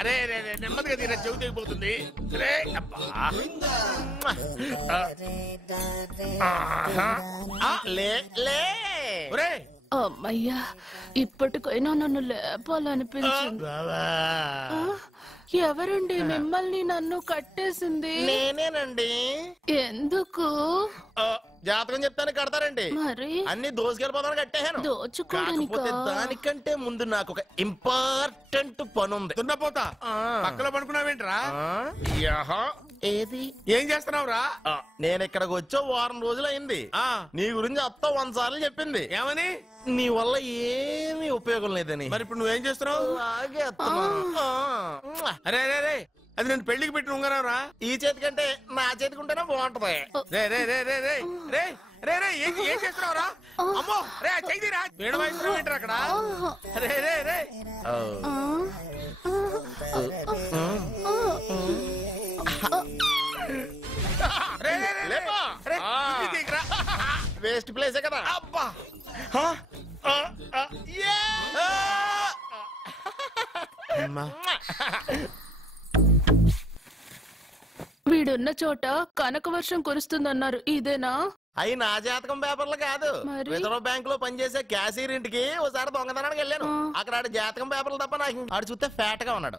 అరే అరే నెమ్మదిగా తీరా చెవి తెగిపోతుంది. రే అమ్మయ్యా, ఇప్పటికైనా నన్ను లేపాలనిపించింది. ఎవరండి మిమ్మల్ని నన్ను కట్టేసింది? నేనేనండి. ఎందుకు? జాతకం చెప్తాను కడతారండి. మరి అన్ని దోసుకెళ్ళిపోతాను కట్టేహాను. దోచుకోవడానికా? దానికంటే ముందు నాకు ఒక ఇంపార్టెంట్ పని ఉంది. దున్నపోతా పక్కలో పడుకున్నావేంట్రా? ఏది ఏం చేస్తున్నావురా? నేను ఇక్కడికి వచ్చో వారం రోజులు అయింది. నీ గురించి అత్త 100 సార్లు చెప్పింది. ఏమని? నీ వల్ల ఏమీ ఉపయోగం లేదని. మరి ఇప్పుడు నువ్వేం చేస్తున్నావు? అరే అరే రే, అది నేను పెళ్లికి పెట్టిన ఉంగరం రా. ఈ చేతి కంటే నా చేతికి ఉంటేనే బాగుంటది. రే రే రే రే రే రే రే రే ఏం చేస్తున్నావు రా? అమ్మో రే చెయ్యిరా, వీణ వాయిస్తున్నావు ఏంటారు అక్కడ? రే రే రే వేస్ట్ ప్లేసే కదా. అబ్బా వీడున్న చోట కనక వర్షం కురుస్తుందన్నారు, ఇదేనా? అయి నా జాతకం పేపర్లు కాదు. మరి? రిజర్వ్ బ్యాంక్ లో పనిచేసే క్యాషియర్ ఇంటికి ఒకసారి దొంగతనానికి వెళ్ళాను. అక్కడ ఆడి జాతకం పేపర్లు తప్ప నాకు ఆడు చూస్తే ఫ్యాట్ గా ఉన్నాడు.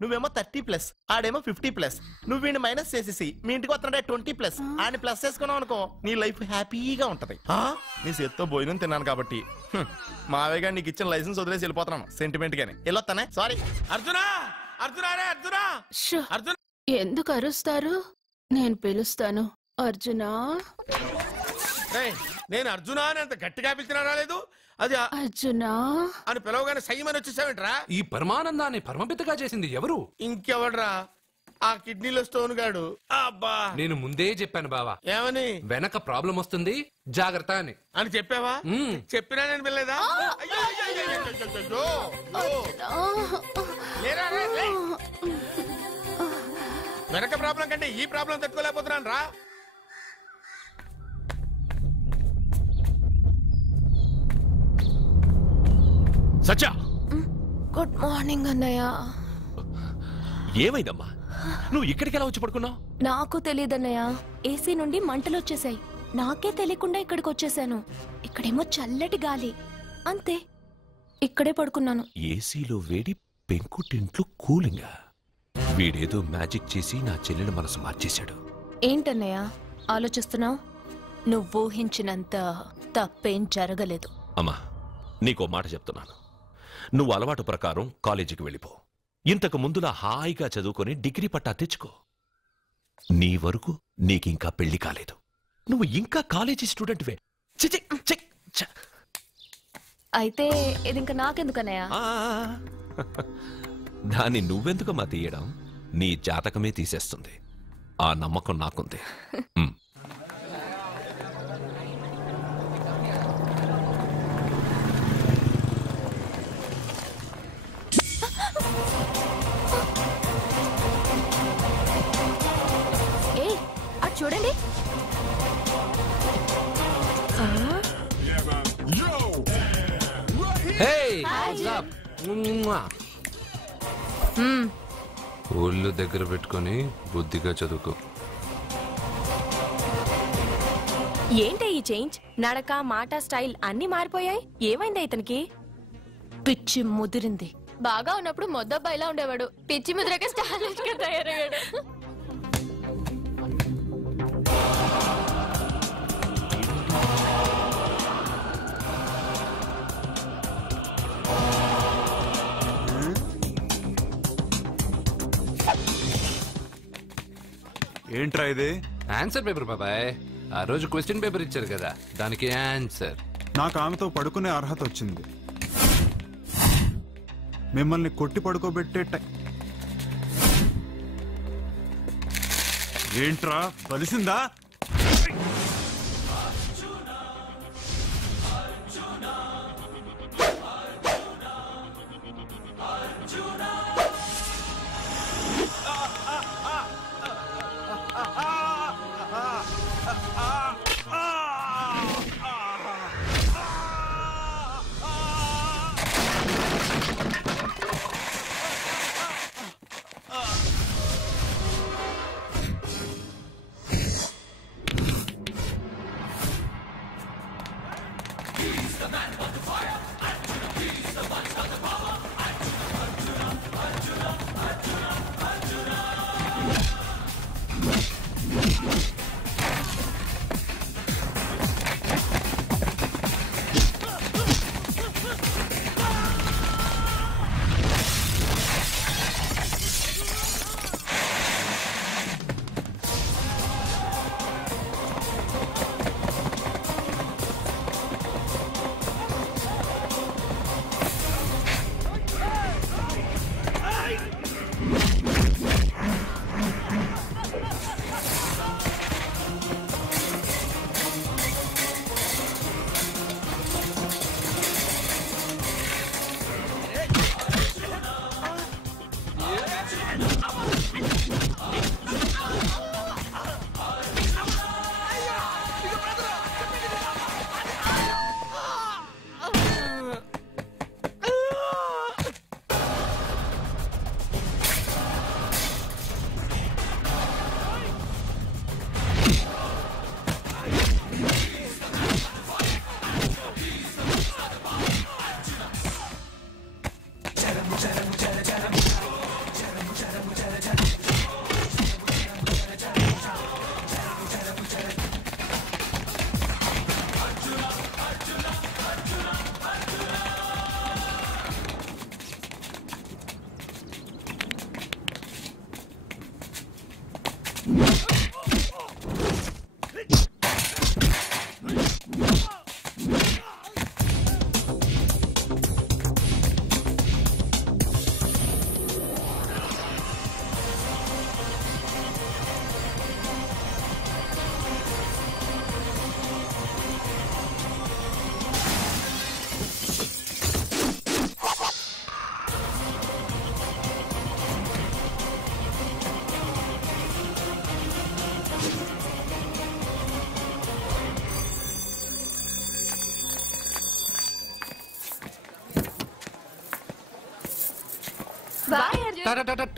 నువ్వేమో 30+, ఆడేమో 50+. నువ్వు వీడిని మైనస్ చేసేసి మీ ఇంటికి వస్తున్నాడే 20+. ఆయన ప్లస్ చేసుకున్నావు అనుకో, నీ లైఫ్ హ్యాపీగా ఉంటది. నీ చేత్తో భోజనం తిన్నాను కాబట్టి మావేగా నీకు ఇచ్చిన లైసెన్స్ వదిలేసి వెళ్ళిపోతున్నాను సెంటిమెంట్ గానే. వెళ్ళొస్తానే. సారీ. అర్జునా అర్జునా రే అర్జునా అర్జున. ఎందుకు అరుస్తారు? నేను పిలుస్తాను. అర్జునా. నేను అర్జునా అని అంత గట్టిగా పిలిచినా రాలేదు. అది అర్జునా అని పిలవగానే సైమని వచ్చేసావేంట్రా? ఈ పరమానందాన్ని పరమపితగా చేసింది ఎవరు? ఇంకెవడ్రా? ఆ కిడ్నీలో స్టోన్ గాడు. అబ్బా, నేను ముందే చెప్పాను బావా. ఏమని? వెనక ప్రాబ్లం వస్తుంది, జాగ్రత్త అని. అని చెప్పావా? చెప్పినా నేను పిల్లలేదా? వెనక ప్రాబ్లం కంటే ఈ ప్రాబ్లం తట్టుకోలేకపోతున్నాను రా. సత్య, గుడ్ మార్నింగ్ అన్నయ్య. ఏమైందమ్మా? నువ్వు ఇక్కడికి ఎలా వచ్చి పడుకున్నావు? నాకు తెలియదన్నయ్య, ఏసీ నుండి మంటలు వచ్చేసాయి. నాకే తెలియకుండా ఇక్కడికి వచ్చేసాను. ఇక్కడేమో చల్లటి గాలి, అంతే. ఇక్కడే పడుకున్నాను. ఏసీలో వేడి, పెంకుటింట్లో కూలింగా. వీడేదో మ్యాజిక్ చేసి నా చెల్లెల మనసు మార్చేశాడు. ఏంటన్నయ్య ఆలోచిస్తున్నావు? నువ్వు ఊహించినంత తప్పేం జరగలేదు. అమ్మా, నీకో మాట చెప్తున్నాను. నువ్వు అలవాటు ప్రకారం కాలేజీకి వెళ్ళిపో. ఇంతకు ముందులా హాయిగా చదువుకొని డిగ్రీ పట్టా తెచ్చుకో. నీ వరకు నీకింకా పెళ్లి కాలేదు. నువ్వు ఇంకా కాలేజీ స్టూడెంట్వే. అయితే ఇది ఇంకా నాకెందుకన్నయ్య? దాన్ని నువ్వెందుకమ్మా తీయడం? నీ జాతకమే తీసేస్తుంది. ఆ నమ్మకం నాకుంది. చూడండి. ఒళ్ళు దగ్గర పెట్టుకొని బుద్ధిగా చదువుకో. ఏంటి ఈ చేంజ్? నడక, మాట, స్టైల్ అన్ని మారిపోయాయి. ఏమైంది ఇతనికి? పిచ్చి ముదిరింది. బాగా ఉన్నప్పుడు మొద్దబ్బాయిలా ఉండేవాడు. పిచ్చి ముద్రకే స్టైలిష్ గా తయారయ్యాడు. ఏంట్రా ఇది? ఆన్సర్ పేపర్ బాబాయ్. ఆ రోజు క్వశ్చన్ పేపర్ ఇచ్చారు కదా, దానికి ఆన్సర్. నాకు ఆమెతో పడుకునే అర్హత వచ్చింది. మిమ్మల్ని కొట్టి పడుకోబెట్టే ఏంట్రా బలిసిందా?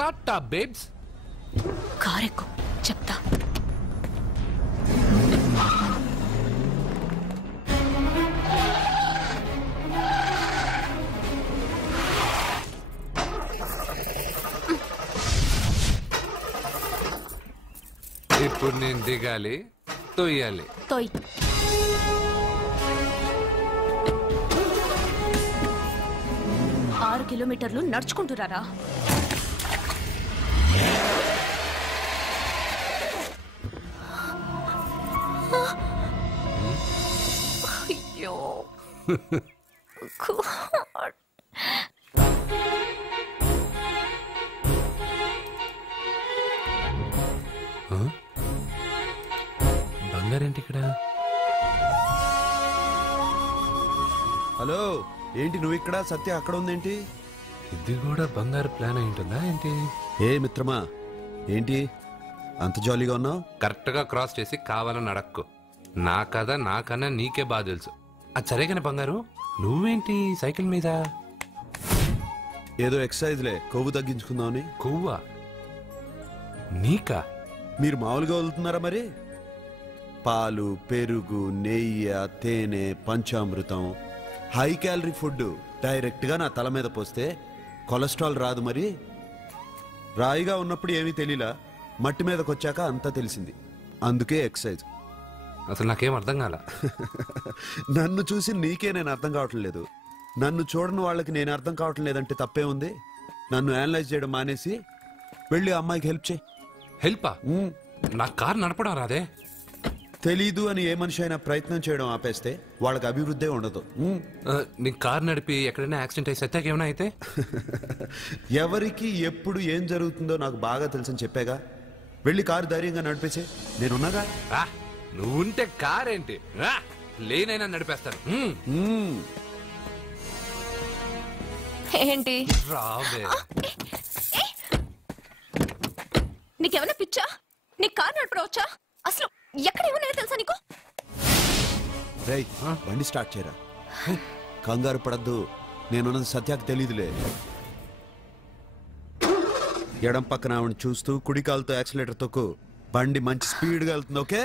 టాటా బేబ్స్. కారెక్కు చెప్తా. ఇప్పుడు నేను దిగాలి, తొయ్యాలి. తొయ్. 6 కిలోమీటర్లు నడుచుకుంటురారా? అయ్యో బంగారేంటి ఇక్కడ? హలో, ఏంటి నువ్వు ఇక్కడ, సత్య అక్కడ ఉందేంటి? ఇది కూడా బంగారు ప్లాన్ అయి ఉంటుందా ఏంటి? ఏ మిత్రమా, ఏంటి అంత జాలీగా ఉన్నావు? కరెక్ట్ గా క్రాస్ చేసి కావాలని అడక్కు. నా కథ నాకన్నా నీకే బాగా తెలుసు. అది సరేగానే బంగారు, నువ్వేంటి సైకిల్ మీద? ఏదో ఎక్సర్సైజ్లే, కొవ్వు తగ్గించుకుందామని. కొవ్వా? నీకా? మీరు మామూలుగా వదులుతున్నారా మరి? పాలు, పెరుగు, నెయ్యి, తేనె, panchamrutham, high calorie food direct గా నా తల మీద పోస్తే కొలెస్ట్రాల్ రాదు మరి. రాయిగా ఉన్నప్పుడు ఏమీ తెలియలా, మట్టి మీదకి వచ్చాక అంతా తెలిసింది. అందుకే ఎక్సర్సైజ్. అసలు నాకేం అర్థం కాల. నన్ను చూసి నీకే నేను అర్థం కావట్లేదు. నన్ను చూడని వాళ్ళకి నేను అర్థం కావటం లేదంటే తప్పే ఉంది. నన్ను అనలైజ్ చేయడం మానేసి వెళ్ళి అమ్మాయికి హెల్ప్ చేయి. హెల్పా? నా కార్ నడపడం రాదే. తెలీదు అని ఏ మనిషి అయినా ప్రయత్నం చేయడం ఆపేస్తే వాళ్ళకి అభివృద్ధి ఉండదు. నీ కార్ నడిపి ఎక్కడైనా యాక్సిడెంట్ అయి సత్యాకి ఏమైనా అయితే? ఎవరికి ఎప్పుడు ఏం జరుగుతుందో నాకు బాగా తెలుసని చెప్పాగా. వెళ్ళి కారు ధైర్యంగా నడిపేసే, నేనున్నాగా. నువ్వుంటే కార్ ఏంటి, లేనైనా నడిపేస్తాను. ఏంటి రావే. నీకేమైనా పిచ్చా? నీ కారు నడపడం వచ్చా? అసలు ఎక్కడ ఏమన్నా తెలుసా నీకు? రేయ్, బండి స్టార్ట్ చేయరా. కంగారు పడద్దు, నేనున్నది సత్యాకి తెలీదులే. ఎడం పక్కన ఆవిడ చూస్తూ కుడి కాలుతో యాక్సిలేటర్ తొక్కు. బండి మంచి స్పీడ్గా వెళ్తుంది. ఓకే?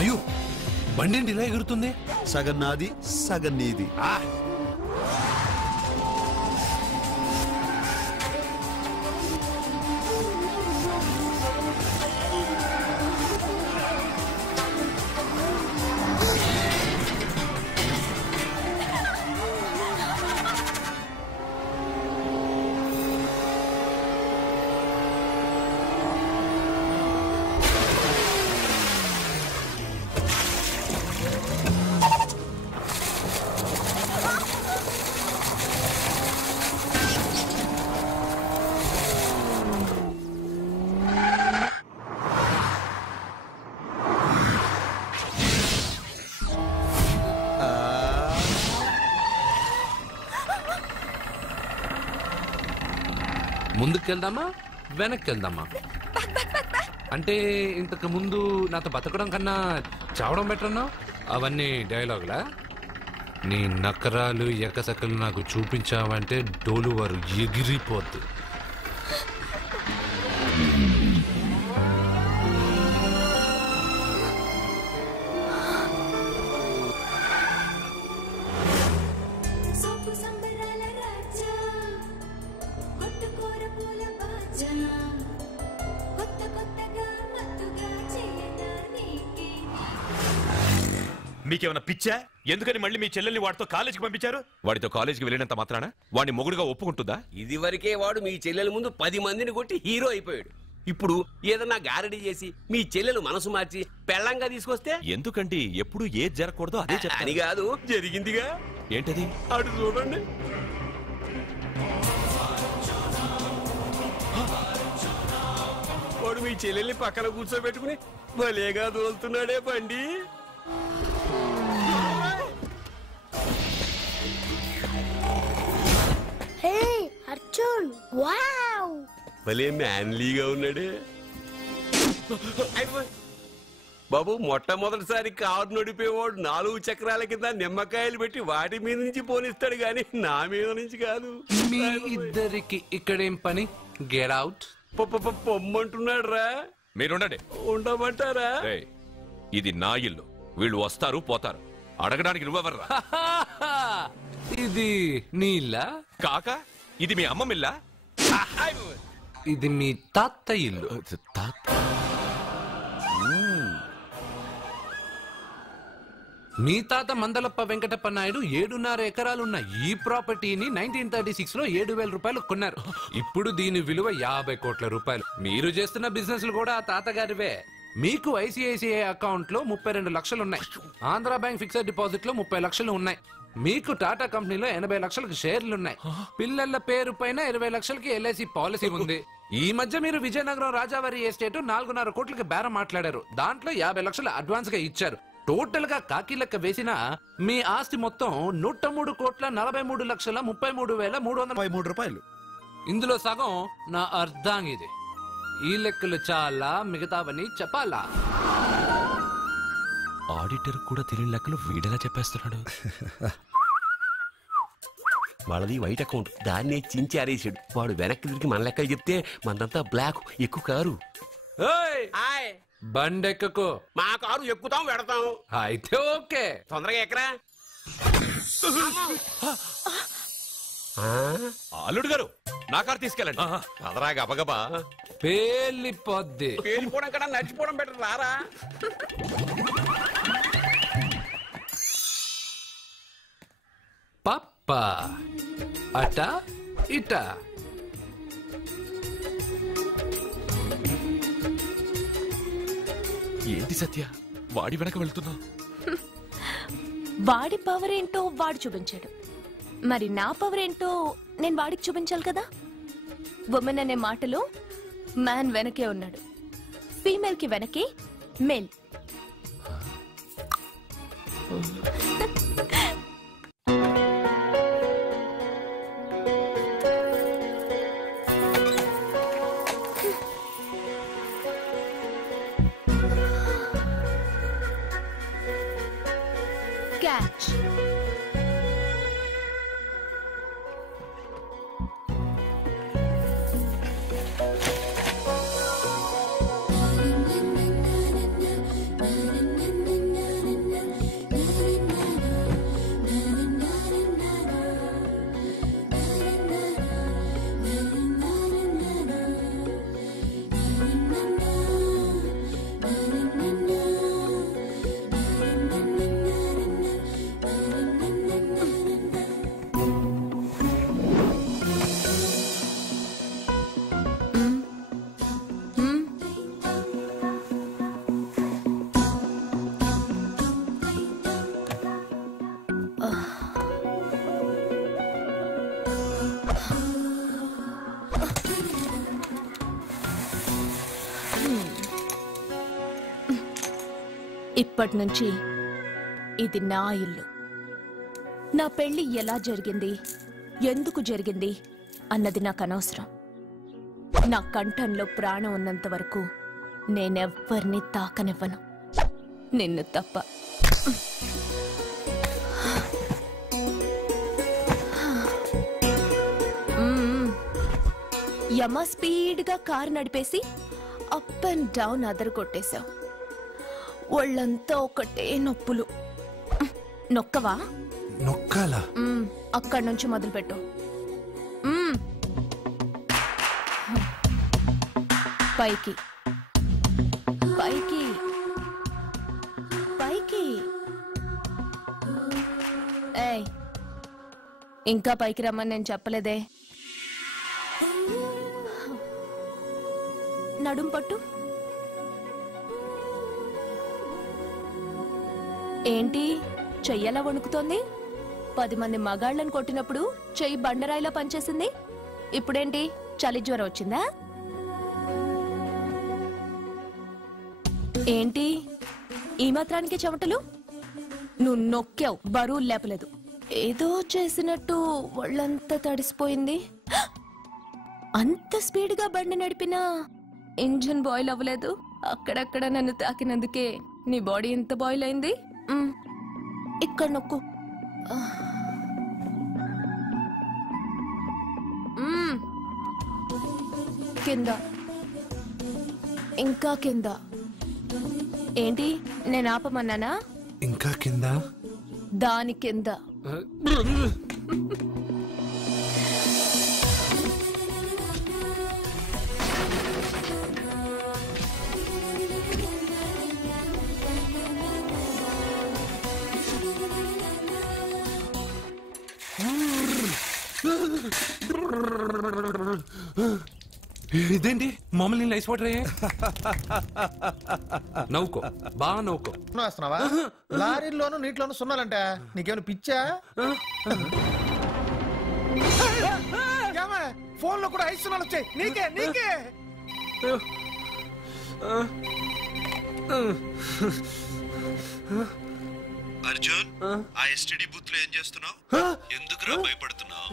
అయ్యో, బండి ఏంటి ఇలా ఎగురుతుంది? సగం నాది, సగం నీది. ముందుకెళ్దామా వెనక్కి అంటే ఇంతకు ముందు నాతో బతకడం కన్నా చావడం బెటర్ అన్నావు. అవన్నీ డైలాగులా? నీ నకరాలు ఎకసకలు నాకు చూపించావంటే డోలు వారు ఎగిరిపోద్ది. మీకేమైనా పిచ్చా? ఎందుకని మళ్ళీ మీ చెల్లెల్ని వాడితో కాలేజీకి పంపించారు? వాడితో కాలేజీకి వెళ్ళినంత మాత్రాన వాడిని మొగుడుగా ఒప్పుకుంటుందా? ఇది వరకే వాడు మీ చెల్లెల ముందు 10 మందిని కొట్టి హీరో అయిపోయాడు. ఇప్పుడు ఏదన్నా గారడీ చేసి మీ చెల్లెలు మనసు మార్చి పెళ్ళంగా తీసుకొస్తే ఎందుకండి ఎప్పుడు ఏది జరగకూడదో అదే అని కాదు, జరిగిందిగా. ఏంటది? అటు చూడండి. వాడు మీ చెల్లెల్ని పక్కన కూర్చోబెట్టుకుని భలేగా దోలుతున్నాడే బండి. అర్జున్ వావ్, భలే మ్యాన్లీగా ఉన్నాడే బాబు. మొట్టమొదటిసారి కారు నడిపేవాడు 4 చక్రాల కింద నిమ్మకాయలు పెట్టి వాటి మీద నుంచి పోనిస్తాడు గాని నా మీద నుంచి కాదు. మీ ఇద్దరికి ఇక్కడేం పని? Get out. పొమ్మంటున్నాడు రా. మీరుండండి. ఉండమంటారా? ఇది నా ఇల్లు, వీళ్ళు వస్తారు పోతారు, అడగడానికి నువ్వెవర్రా? ఇది నీళ్ళ కాక ఇది మీ అమ్మమిల్లా? ఇది మీ తాత ఇల్లు. మీ తాత మందలప్ప వెంకటప్ప నాయుడు 7.5 ఎకరాలున్న ఈ ప్రాపర్టీని 1936 లో 7,000 రూపాయలు కొన్నారు. ఇప్పుడు దీని విలువ 50 కోట్ల రూపాయలు. మీరు చేస్తున్న బిజినెస్ కూడా ఆ తాతగారివే. మీకు ఐసిఐసిఐ అకౌంట్ లో 32 లక్షలు ఉన్నాయి. ఆంధ్ర బ్యాంక్ ఫిక్స్డ్ డిపాజిట్ లో 30 లక్షలు ఉన్నాయి. మీకు టాటా కంపెనీలో 80 లక్షలకు షేర్లున్నాయి. పిల్లల పేరు పైన 20 లక్షలకి ఎల్ఐసి పాలసీ ఉంది. ఈ మధ్య మీరు విజయనగరం రాజావారి ఎస్టేట్ 4.5 కోట్లకి బేరం మాట్లాడారు. దాంట్లో 50 లక్షలు అడ్వాన్స్ గా ఇచ్చారు. టోటల్ గా కాకి లెక్క వేసిన మీ ఆస్తి మొత్తం 103,43,33,313 రూపాయలు. ఇందులో సగం నా అర్ధాంగిది. ఈ లెక్కలు చాలా, మిగతావని చెప్పాలా? ఆడిటర్ కూడా తెలియని లెక్కలు వీడేలా చెప్పేస్తున్నాడు. వాళ్ళది వైట్ అకౌంట్, దాన్నే చించి ఆరేసాడు. వాడు వెనక్కి తిరిగి మన లెక్కలు చెప్తే మనదంతా బ్లాక్. ఎక్కువ కారు. బండెక్కకు. మా కారు ఎక్కుతాం పెడతాం. అయితే ఓకే, తొందరగా ఎక్కరా. అల్లుడు గారు నా కారు తీసుకెళ్ళండి. అదరా గబగబా పేలిపోద్ది. పేలిపోవడం కన్నా నడిచిపోవడం బెటర్. రారా. పప్ప అట ఇట. ఏంటి సత్య వాడి వెనక వెళ్తున్నా? వాడి పవర్ ఏంటో వాడు చూపించాడు. మరి నా పవర్ ఏంటో నేను వాడికి చూపించాలి కదా. ఉమెన్ అనే మాటలో మ్యాన్ వెనకే ఉన్నాడు, ఫీమేల్ కి వెనకే మేల్. Catch. ఇప్పటి నుంచి ఇది నా ఇల్లు. నా పెళ్లి ఎలా జరిగింది, ఎందుకు జరిగింది అన్నది నాకు అనవసరం. నా కంఠంలో ప్రాణం ఉన్నంత వరకు నేనెవ్వరిని తాకనివ్వను, నిన్ను తప్ప. యమ స్పీడ్గా కారు నడిపేసి అప్ అండ్ డౌన్ అదరు కొట్టేశావు. ఒళ్ళంతా ఒకటే నొప్పులు. నొక్కవా? నొక్కాలా? అక్కడి నుంచి మొదలుపెట్టు. పైకి పైకి పైకి. ఏయ్, ఇంకా పైకి రమ్మని నేను చెప్పలేదే. నడుం పట్టు. ఏంటి చెయ్యలా వణుకుతోంది? 10 మంది మగాళ్ళని కొట్టినప్పుడు చెయ్యి బండరాయిలా పనిచేసింది. ఇప్పుడేంటి చలి జ్వరం వచ్చిందా? ఏంటి ఈ మాత్రానికి చెమటలు? నువ్వు నొక్కావు, బరువు లేపలేదు. ఏదో చేసినట్టు ఒళ్ళంతా తడిసిపోయింది. అంత స్పీడ్గా బండి నడిపినా ఇంజిన్ బాయిల్ అవ్వలేదు. అక్కడక్కడ నన్ను తాకినందుకే నీ బాడీ ఎంత బాయిల్ అయింది. ఇక్కడ నొక్కు. కింద, ఇంకా కింద. ఏంటి నేను ఆపమన్నానా? ఇంకా కింద, దాని కింద. ఇదేంటి మామూలు నీళ్ళు ఐస్ వాటర్ అయ్యే? నవ్వుకో, బాగా నవ్వుకో. వస్తున్నావా? లారీల్లోనూ నీటిలోనూ సున్నాలంట. నీకేమైనా పిచ్చా? ఫోన్ లో కూడా ఐస్ సున్నాలు వచ్చాయి. నీకే నీకే. అర్జున్, ఆ ఎస్టీడీ బూత్ లో ఏం చేస్తున్నావు? ఎందుకురా భయపడుతున్నావు?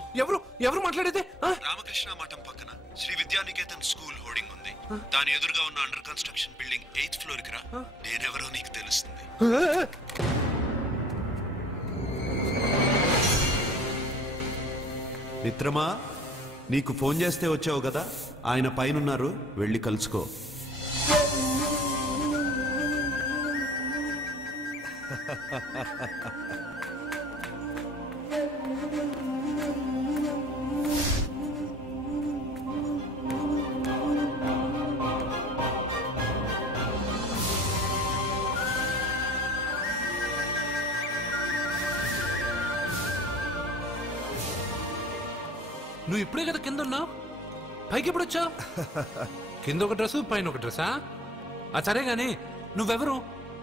ఎవరు మాట్లాడేది? రామకృష్ణ మఠం పక్కన శ్రీ విద్యానికేతన్ స్కూల్ హోర్డింగ్ ఉంది. దాని ఎదురుగా ఉన్న under construction building 8th floor కి రా. నేనెవరో నీకు తెలుస్తుంది. మిత్రమా, నీకు ఫోన్ చేస్తే వచ్చావు కదా, ఆయన పైనున్నారు, వెళ్ళి కలుసుకో. నువ్వు ఇప్పుడే కదా కింద ఉన్నావు, పైకి ఎప్పుడు వచ్చావు? కింద ఒక డ్రెస్, పైన ఒక డ్రెస్సా? సరే గాని నువ్వెవరు?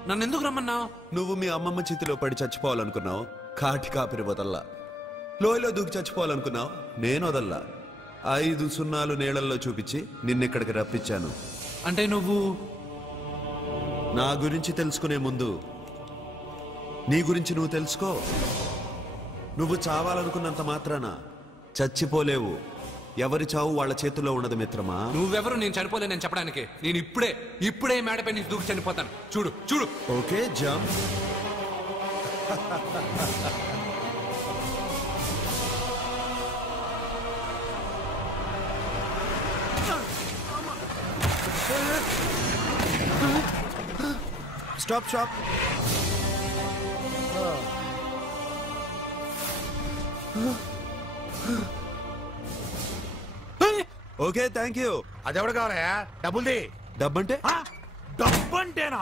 నన్ను ఎందుకు రమ్మన్నావు? నువ్వు మీ అమ్మమ్మ చేతిలో పడి చచ్చిపోవాలనుకున్నావు, కాటి కాపిరి వదల్లా. లోయలో దూకి చచ్చిపోవాలనుకున్నావు, నేను వదల్లా. 5 సున్నాలు నీళ్ళల్లో చూపించి నిన్నెక్కడికి రప్పించాను. అంటే నువ్వు నా గురించి తెలుసుకునే ముందు నీ గురించి నువ్వు తెలుసుకో. నువ్వు చావాలనుకున్నంత మాత్రాన చచ్చిపోలేవు. ఎవరి చావు వాళ్ళ చేతుల్లో ఉండదు మిత్రమా. నువ్వెవరు నేను చనిపోలేనని చెప్పడానికి? నేను ఇప్పుడే మేడపై నుంచి దూకి చనిపోతాను. చూడు చూడు. Okay, jump. Stop stop. Okay, thank you. అదెవడు కావాలయా? డబ్బుల్ది. డబ్బంటే? డబ్బు అంటేనా?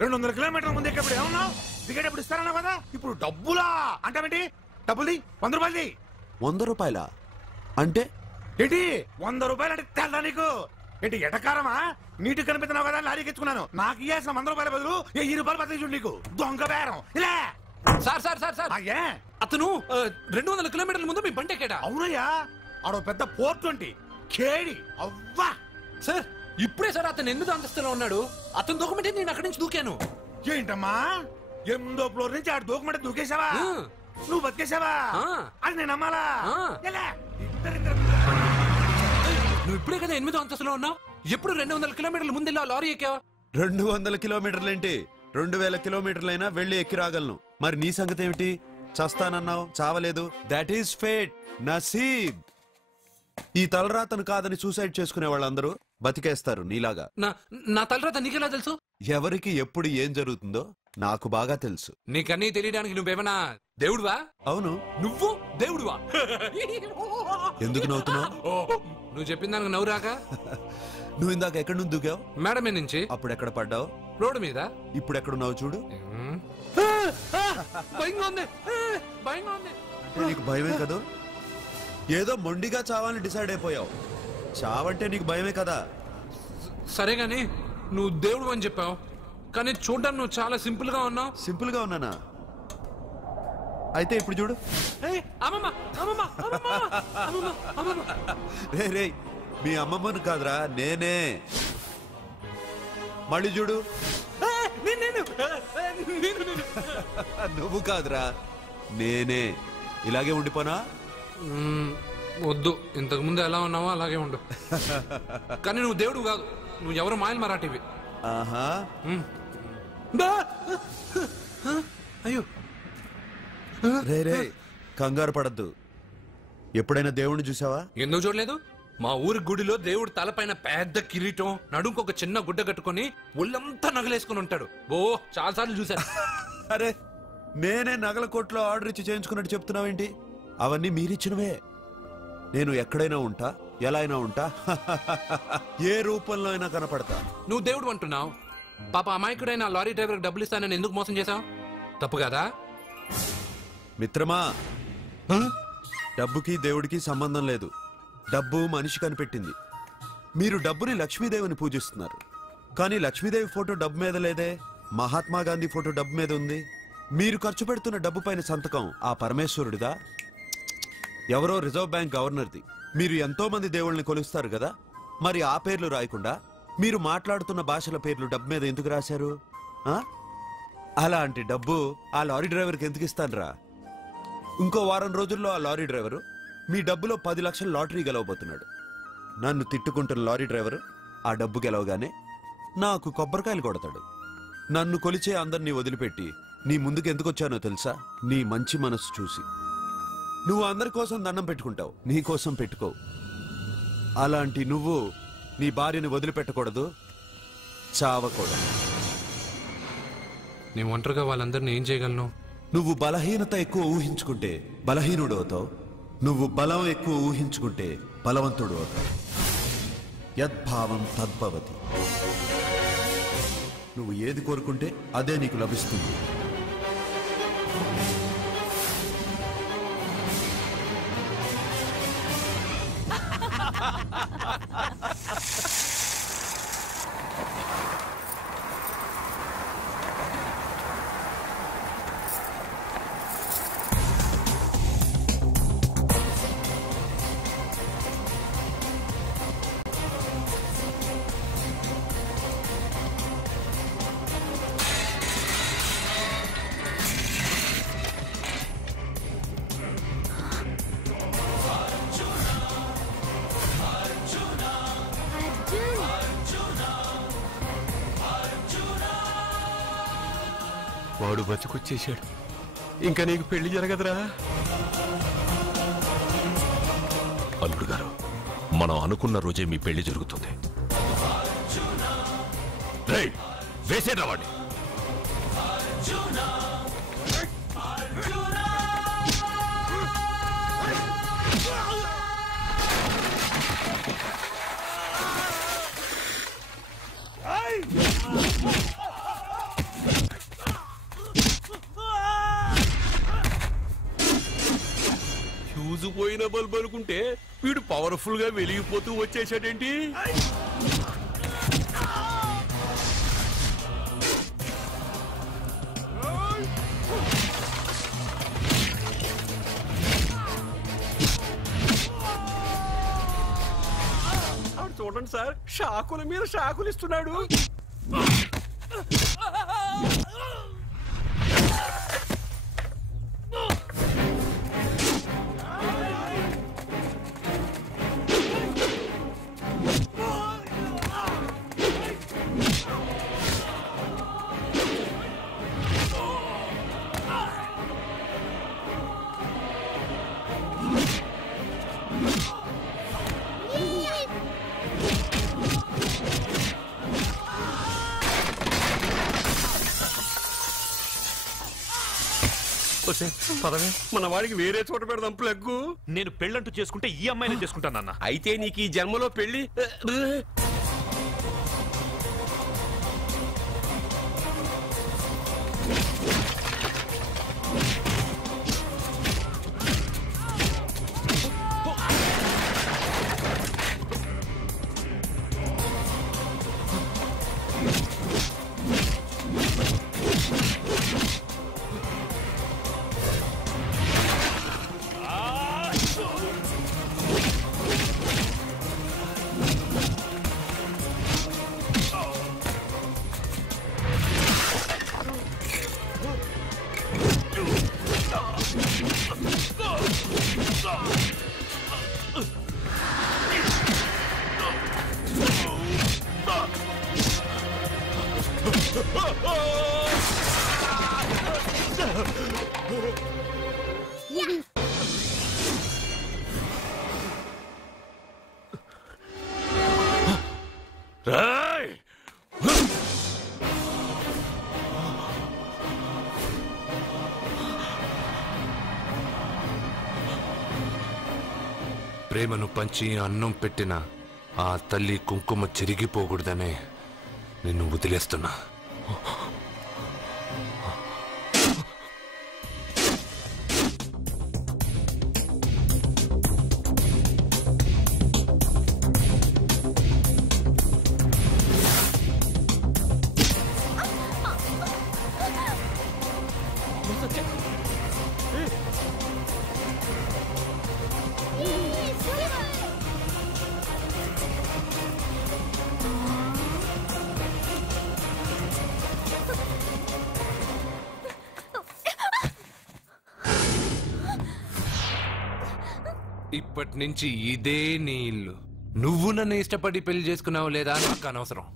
200 కిలోమీటర్ల ముందు ఎక్కడ ఏమన్నావు? టికెట్ ఎప్పుడు ఇస్తారన్నావు కదా, ఇప్పుడు డబ్బులా అంటావేంటి? డబ్బుల్ది. 100 రూపాయలది. 100 రూపాయలా? అంటే ఏంటి 100 రూపాయలు అంటే తెల్దా నీకు? ఏంటి ఎటకారమా? నీటి కనిపిస్తున్నావు కదా, లారీకి ఎత్తుకున్నాను. నాకు ఇయ్యాల్సిన 100 రూపాయల బదులు 1000 రూపాయలు బదిలీ చూడు. నీకు దొంగ బేరం. ఇలా సార్ సార్ సార్ సార్, అతను 200 కిలోమీటర్ల ముందు మీ బండి ఎక్కాడా? అవునయ్యా, ఆడో పెద్ద పోర్ట్ వంటి కేడి. అవ్వా సార్, ఇప్పుడే సార్ అతను 8వ అంతస్తులో ఉన్నాడు. అతను దూకమంటే నేను అక్కడి నుంచి దూకాను. ఏంటమ్మా, 8వ ఫ్లోర్ నుంచి ఆడు దూకమంటే దూకేశావా? నువ్వు బతికేశావా? అది నేను నమ్మాలా? నువ్వు ఇప్పుడే కదా 8వ అంతస్తులో ఉన్నావు. ఎప్పుడు 200 కిలోమీటర్ల ముందు లారీ ఎక్కావా? 200 కిలోమీటర్లేంటి, 2000 కిలోమీటర్లైనా వెళ్ళి ఎక్కి రాగలను. మరి నీ సంగతి ఏమిటి? చస్తానన్నావు, చావలేదు. That is fate, నసీబ్. ఈ తలరాతను కాదని సూసైడ్ చేసుకునే వాళ్ళందరూ బతికేస్తారు నీలాగా. నా తలరాత నీకెలా తెలుసు? ఎవరికి ఎప్పుడు ఏం జరుగుతుందో నాకు బాగా తెలుసు. నీకన్నీ తెలియడానికి నువ్వేమన్నా దేవుడువా? అవును. నువ్వు దేవుడువా? ఎందుకు నవ్వుతున్నావు? నువ్వు చెప్పిన దానికి నవ్వు రాక? నువ్వు ఇందాక ఎక్కడి నుంచి దూకావు? మేడ మీద నుంచి. అప్పుడు ఎక్కడ పడ్డావు? రోడ్డు మీద. ఇప్పుడు ఎక్కడున్నావు చూడు. భయంగా ఉంది, భయంగా ఉంది. నీకు భయమే కదా? ఏదో మొండిగా చావాలని డిసైడ్ అయిపోయావు. చావంటే నీకు భయమే కదా? సరే గాని నువ్వు దేవుడు అని చెప్పావు, కానీ చూడ్డానికి నువ్వు చాలా సింపుల్ గా ఉన్నావు. సింపుల్ గా ఉన్నానా? అయితే ఇప్పుడు చూడు. రే రే, మీ అమ్మమ్మను కాదురా, నేనే. మళ్ళీ చూడు. నువ్వు కాదురా, నేనే. ఇలాగే ఉండిపోనా? వద్దు, ఇంతకు ముందు ఎలా ఉన్నావో అలాగే ఉండు. కానీ నువ్వు దేవుడు కాదు, నువ్వు ఎవరు మాయలు మరాఠీవి. ఆహా. అయ్యో రే రే, కంగారు పడద్దు. ఎప్పుడైనా దేవుణ్ణి చూసావా? ఎందుకు చూడలేదు? మా ఊరి గుడిలో దేవుడు తలపైన పెద్ద కిరీటం, నడుంకు ఒక చిన్న గుడ్డ కట్టుకుని ఒళ్ళంతా నగలేసుకుని ఉంటాడు. ఓ చాలాసార్లు చూశాను. అరే, నేనే నగల కొట్లో ఆర్డర్ ఇచ్చి చేయించుకున్నట్టు చెప్తున్నావేంటి? అవన్నీ మీరిచ్చినవే. నేను ఎక్కడైనా ఉంటా, ఎలా అయినా ఉంటా, ఏ రూపంలో అయినా కనపడతా. నువ్వు దేవుడు అంటున్నావు, పాప అమాయకుడైన లారీ డ్రైవర్ డబ్బులు ఇస్తానని ఎందుకు మోసం చేశావు? తప్పు కదా మిత్రమా? డబ్బుకి దేవుడికి సంబంధం లేదు. డబ్బు మనిషి కనిపెట్టింది. మీరు డబ్బుని లక్ష్మీదేవిని పూజిస్తున్నారు, కానీ లక్ష్మీదేవి ఫోటో డబ్బు మీద లేదే. మహాత్మా గాంధీ ఫోటో డబ్బు మీద ఉంది. మీరు ఖర్చు పెడుతున్న డబ్బు పైన సంతకం ఆ పరమేశ్వరుడిదా? ఎవరో రిజర్వ్ బ్యాంక్ గవర్నర్ది. మీరు ఎంతో మంది దేవుళ్ళని కొలుస్తారు కదా, మరి ఆ పేర్లు రాయకుండా మీరు మాట్లాడుతున్న భాషల పేర్లు డబ్బు మీద ఎందుకు రాశారు? అలాంటి డబ్బు ఆ లారీ డ్రైవర్కి ఎందుకు ఇస్తానురా? ఇంకో వారం రోజుల్లో ఆ లారీ డ్రైవరు మీ డబ్బులో 10 లక్షల లాటరీ గెలవబోతున్నాడు. నన్ను తిట్టుకుంటున్న లారీ డ్రైవరు ఆ డబ్బు గెలవగానే నాకు కొబ్బరికాయలు కొడతాడు. నన్ను కొలిచే అందరినీ వదిలిపెట్టి నీ ముందుకు ఎందుకు వచ్చానో తెలుసా? నీ మంచి మనసు చూసి. నువ్వు అందరి కోసం దండం పెట్టుకుంటావు, నీ కోసం పెట్టుకోవు. అలాంటి నువ్వు నీ భార్యని వదిలిపెట్టకూడదు, చావకూడదు. నీ ఒంటరిగా వాళ్ళందరినీ ఏం చేయగలను? నువ్వు బలహీనత ఎక్కువ ఊహించుకుంటే బలహీనుడు అవుతావు. నువ్వు బలం ఎక్కువ ఊహించుకుంటే బలవంతుడు అవుతావు. యద్భావం తద్భవతి. నువ్వు ఏది కోరుకుంటే అదే నీకు లభిస్తుంది. వాడు బతుకొచ్చేశాడు. ఇంకా నీకు పెళ్లి జరగదురా. అల్లుడు గారు, మనం అనుకున్న రోజే మీ పెళ్లి జరుగుతుంది. వేసేరా వాడిని. ఫ్యూజు పోయిన బల్బ్ అనుకుంటే వీడు పవర్ఫుల్ గా వెలిగిపోతూ వచ్చేసాడేంటి? చూడండి సార్, షాకుల మీద షాకులు ఇస్తున్నాడు. పదవే మన వాడికి వేరే చోట పెడదాం ప్లగ్గు. నేను పెళ్ళంటూ చేసుకుంటే ఈ అమ్మాయిని చేసుకుంటానన్నా. అయితే నీకు ఈ జన్మలో పెళ్లి ప్రేమను పంచి అన్నం పెట్టిన ఆ తల్లి కుంకుమ చెరిగిపోకూడదనే నిన్ను వదిలేస్తున్నా. ఇప్పటి నుంచి ఇదే నీ ఇల్లు. నువ్వు నన్ను ఇష్టపడి పెళ్లి చేసుకున్నావు లేదా నాకు అనవసరం.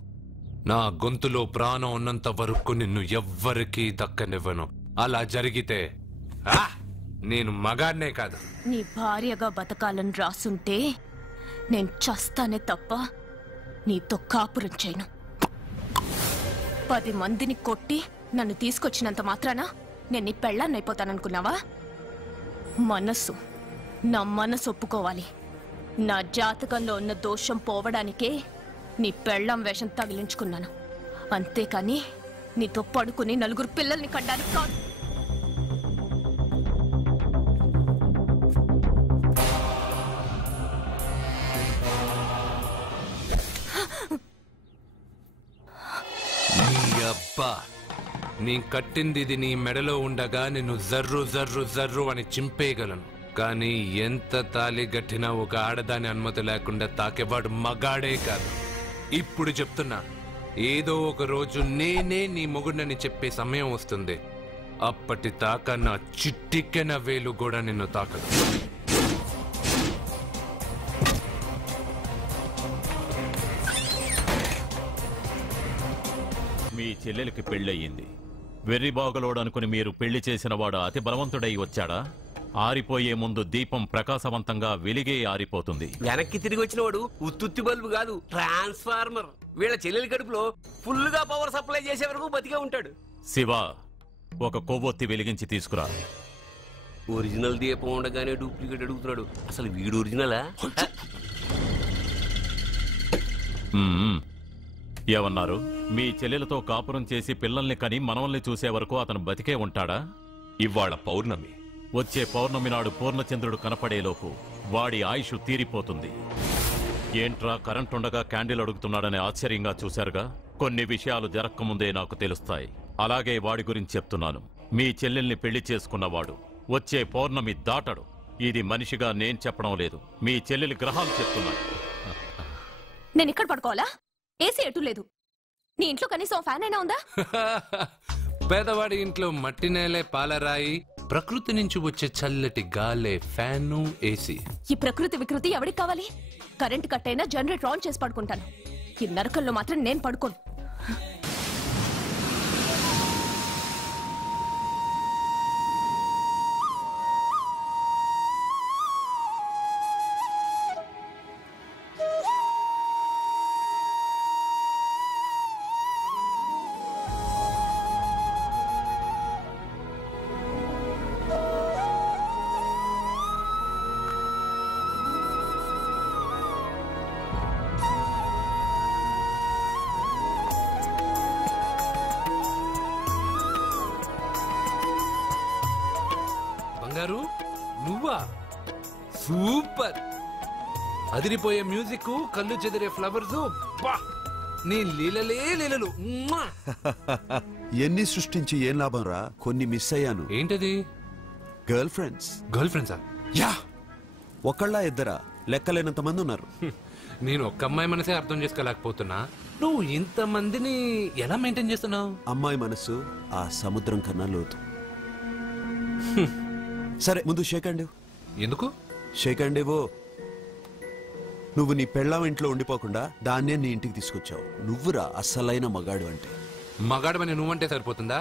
నా గొంతులో ప్రాణం ఉన్నంత వరకు నిన్ను ఎవ్వరికీ దక్కనివ్వను. అలా జరిగితే నేను మగాడినే కాదు, నీ భార్యగా బతకాలని రాసుంటే నేను చస్తానే తప్ప నీతో కాపురం చేయను. 10 మందిని కొట్టి నన్ను తీసుకొచ్చినంత మాత్రాన నేను నీ పెళ్ళాన్నైపోతాననుకున్నావా? నా మనసు ఒప్పుకోవాలి. నా జాతకంలో ఉన్న దోషం పోవడానికే నీ పెళ్ళాం వేషం తగిలించుకున్నాను. అంతేకాని నీతో పడుకుని 4 పిల్లల్ని కడ్డానికి కాదు. నీ అబ్బా, నీ కట్టింది ఇది నీ మెడలో ఉండగా నిన్ను జర్రు జర్రు జర్రు అని చింపేయగలను. కానీ ఎంత తాలి గట్టినా ఒక ఆడదాని అనుమతి లేకుండా తాకేవాడు మగాడే కాదు. ఇప్పుడు చెప్తున్నా, ఏదో ఒక రోజు నేనే నీ మొగుడని చెప్పే సమయం వస్తుంది. అప్పటి తాక నా చిట్టికెన వేలు కూడా నిన్ను తాకదు. మీ చెల్లెలికి పెళ్ళయింది. వెర్రి బాగలోడనుకుని మీరు పెళ్లి చేసిన వాడు అతి బలవంతుడై వచ్చాడా? ఆరిపోయే ముందు దీపం ప్రకాశవంతంగా వెలిగే ఆరిపోతుంది. వెనక్కి తిరిగి వచ్చిన వాడు ఉత్తుత్తి బల్బు కాదు, ట్రాన్స్ఫార్మర్. వీళ్ళ చెల్లెలి కడుపులో ఫుల్ గా పవర్ సప్లై చేసే వరకు బతికే ఉంటాడు. శివ, ఒక కొవ్వొత్తి వెలిగించి తీసుకురా. ఒరిజినల్ దీపం ఉండగానే డూప్లికేట్ అడుగుతున్నాడు. అసలు వీడు ఒరిజినలా? ఏమన్నారు? మీ చెల్లెలతో కాపురం చేసి పిల్లల్ని కని మనవల్ని చూసే వరకు అతను బతికే ఉంటాడా? ఇవాళ పౌర్ణమి. వచ్చే పౌర్ణమి నాడు పూర్ణచంద్రుడు కనపడేలోపు వాడి ఆయుష్ తీరిపోతుంది. ఏంట్రా కరెంటుండగా క్యాండిల్ అడుగుతున్నాడని ఆశ్చర్యంగా చూశారుగా? కొన్ని విషయాలు జరక్కముందే నాకు తెలుస్తాయి. అలాగే వాడి గురించి చెప్తున్నాను. మీ చెల్లెల్ని పెళ్లి చేసుకున్నవాడు వచ్చే పౌర్ణమి దాటడు. ఇది మనిషిగా నేను చెప్పడం లేదు, మీ చెల్లెలి గ్రహాలు చెప్తున్నాయి. నేను ఇక్కడ పడుకోవాలా? ఏసీ ఎటు లేదు. నీ ఇంట్లో కనీసం ఫ్యాన్ అయినా ఉందా? పేదవాడి ఇంట్లో మట్టి నేలే పాలరాయి, ప్రకృతి నుంచి వచ్చే చల్లటి గాలే ఫ్యాను, ఏసీ. ఈ ప్రకృతి వికృతి ఎవరికి కావాలి? కరెంట్ కట్ అయినా జనరేటర్ ఆన్ చేసి పడుకుంటాను. ఈ నరకంలో మాత్రం నేను పడుకోను. సూపర్. అదిరిపోయే మ్యూజిక్, కళ్ళు చెదిరే ఫ్లవర్స్, నీ లీలలే లీలలు. ఎన్ని సృష్టించి ఏం లాభం రా, కొన్ని మిస్ అయ్యాను. ఏంటది? Girl friends. గర్ల్ ఫ్రెండ్సా? యా, ఒకళ్ళ ఇద్దరా, లెక్కలేనంత మంది ఉన్నారు. నేను ఒక్క అమ్మాయి మనసే అర్థం చేసుకోలేకపోతున్నా, నువ్వు ఇంతమందిని ఎలా మెయింటైన్ చేస్తున్నావు? అమ్మాయి మనసు ఆ సముద్రం కన్నా లోతు. సరే ముందు షేక్ హ్యాండ్. ఎందుకు షేక్ హ్యాండ్ ఇవ్వు. నువ్వు నీ పెళ్ళాం ఇంట్లో ఉండిపోకుండా దాన్నే నీ ఇంటికి తీసుకొచ్చావు. నువ్వురా అస్సలైన మగాడు అంటే. మగాడమని నువ్వంటే సరిపోతుందా?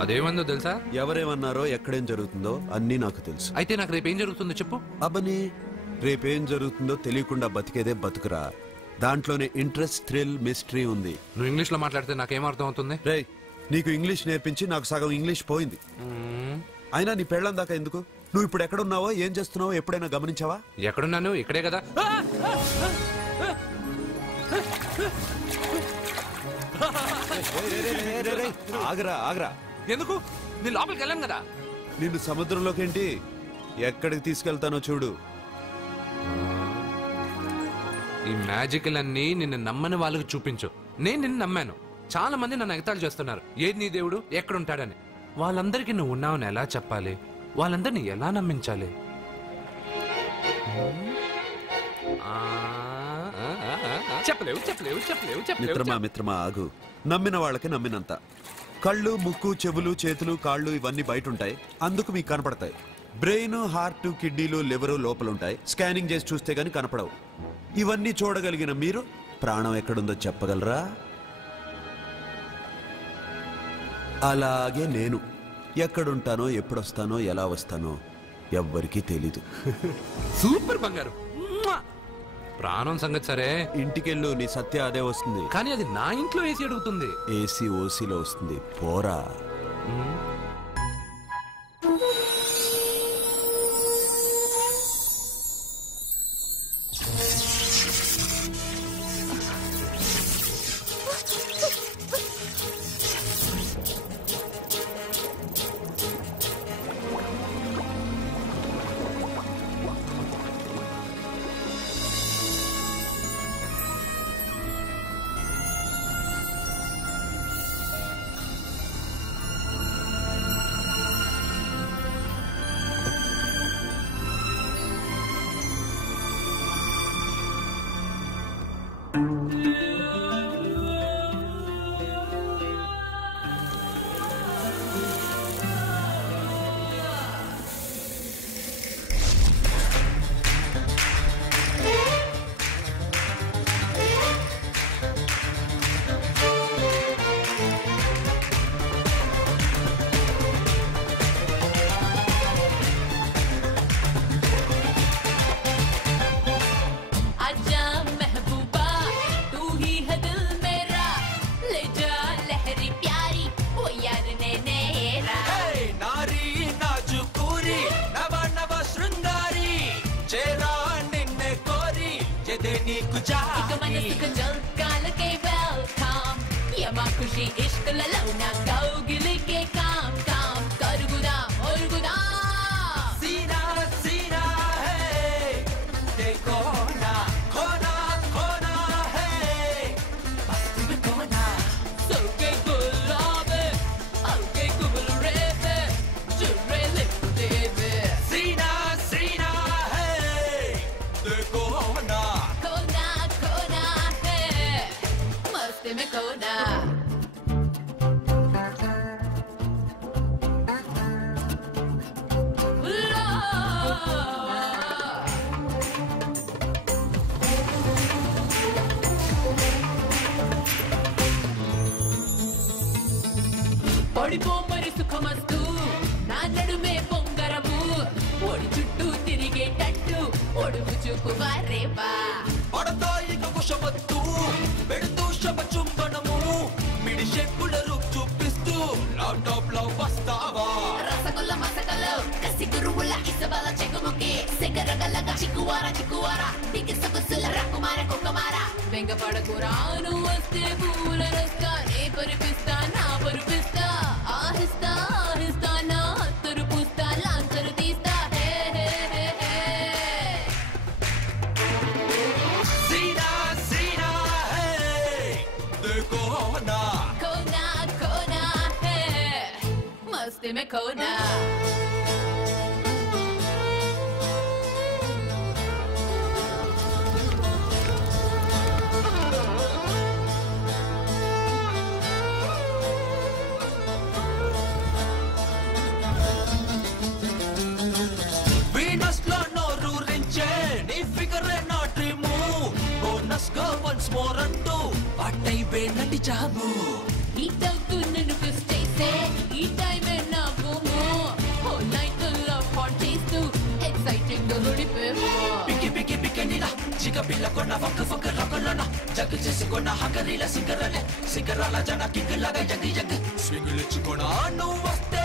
అదేమందో తెలుసా? ఎవరేమన్నారో ఎక్కడేం జరుగుతుందో అన్నీ నాకు తెలుసు. అయితే నాకు రేపేం జరుగుతుందో చెప్పు. అబ్బని, రేపేం జరుగుతుందో తెలియకుండా బతికేదే బతుకురా. దాంట్లోనే ఇంట్రెస్ట్, థ్రిల్, మిస్టరీ ఉంది. నువ్వు ఇంగ్లీష్ లో మాట్లాడితే నాకేం అర్థం అవుతుంది? రే, నీకు ఇంగ్లీష్ నేర్పించి నాకు సగం ఇంగ్లీష్ పోయింది. అయినా నీ పెళ్ళం దాకా ఎందుకు? నువ్వు ఇప్పుడు ఎక్కడున్నావో, ఏం చేస్తున్నావో ఎప్పుడైనా గమనించావా? ఎక్కడున్నాను? ఇక్కడే కదా. ఆగరా ఆగరా. ఎందుకు? నీ లోపలికి వెళ్ళాం కదా. నిన్ను సముద్రంలోకేంటి, ఎక్కడికి తీసుకెళ్తానో చూడు. ఈ మ్యాజికల్ అన్ని నిన్ను నమ్మని వాళ్ళకి చూపించు. నేను నిన్ను నమ్మాను. చాలా మంది నన్ను ఎగతాళి చేస్తున్నారు, ఏది నీ దేవుడు, ఎక్కడుంటాడని. వాళ్ళందరికీ నువ్వు ఉన్నావని ఎలా చెప్పాలి? వాళ్ళందరినీ ఎలా నమ్మించాలి? చెప్పలేవు చెప్పలేవు చెప్పలేవు మిత్రమా మిత్రమా ఆగు. నమ్మిన వాళ్ళకి నమ్మినంత. కళ్ళు, ముక్కు, చెవులు, చేతులు, కాళ్ళు ఇవన్నీ బయట ఉంటాయి, అందుకు మీకు కనపడతాయి. బ్రెయిన్, హార్ట్, కిడ్నీలు, లివరు లోపలుంటాయి. స్కానింగ్ చేసి చూస్తే గానీ కనపడవు. ఇవన్నీ చూడగలిగిన మీరు ప్రాణం ఎక్కడుందో చెప్పగలరా? అలాగే నేను ఎక్కడుంటానో, ఎప్పుడొస్తానో, ఎలా వస్తానో ఎవ్వరికీ తెలీదు. సూపర్ బంగారు. ప్రాణం సంగతి సరే, ఇంటికెళ్ళు, నీ సత్య అదే వస్తుంది. కానీ అది నా ఇంట్లో ఏసీ అడుగుతుంది. ఏసీ ఓసీలో వస్తుంది, పోరా. పడిపోమరి సుఖమస్తు, నా నడుమే పొంగరము, ఒడి చుట్టూ తిరిగేటట్టు ఒడుగు చూపు వారేవా. పడతాయిక కుషమత్తు, పెడుతూ శమ చుంబనము, మిడిషే పుడరు చూపిస్తూ లాటాప్ లో వస్తావా. రసగుల్ల మసగలు, కసి గురువుల ఇసబల చెగుముకి, సెగరగలగా చిక్కువార చిక్కువార, దిగి సొగసుల రకుమార కుక్కమార. వెంగపడకురాను వస్తే పూల రస్తా, నే పరిపిస్తా నా పరిపిస్తా, ఆహిస్తా ఆహిస్తా నా హత్తరు పూస్తా, లాంతరు తీస్తా. హే హే హే హే रास्ते में खोना వీనస్ లో నోరూరించే నీ ఫిగరే నా డ్రీము బోనస్ గా వన్స్ మోర్ అంటూ పాటైపోయి నటి job Eat out to nunu stay say eat time and na bomo whole night to love for taste to exciting the rudi pepo పికి పికి పికెనిలా చిక పిల్ల కొన్న ఫక్ ఫక్ రకలన జగ్ చేసుకొన్న హగరిల సిగరలే సిగరల జన king లాగా jug jug swing లిచ్చుకొన నువ్వు వస్తే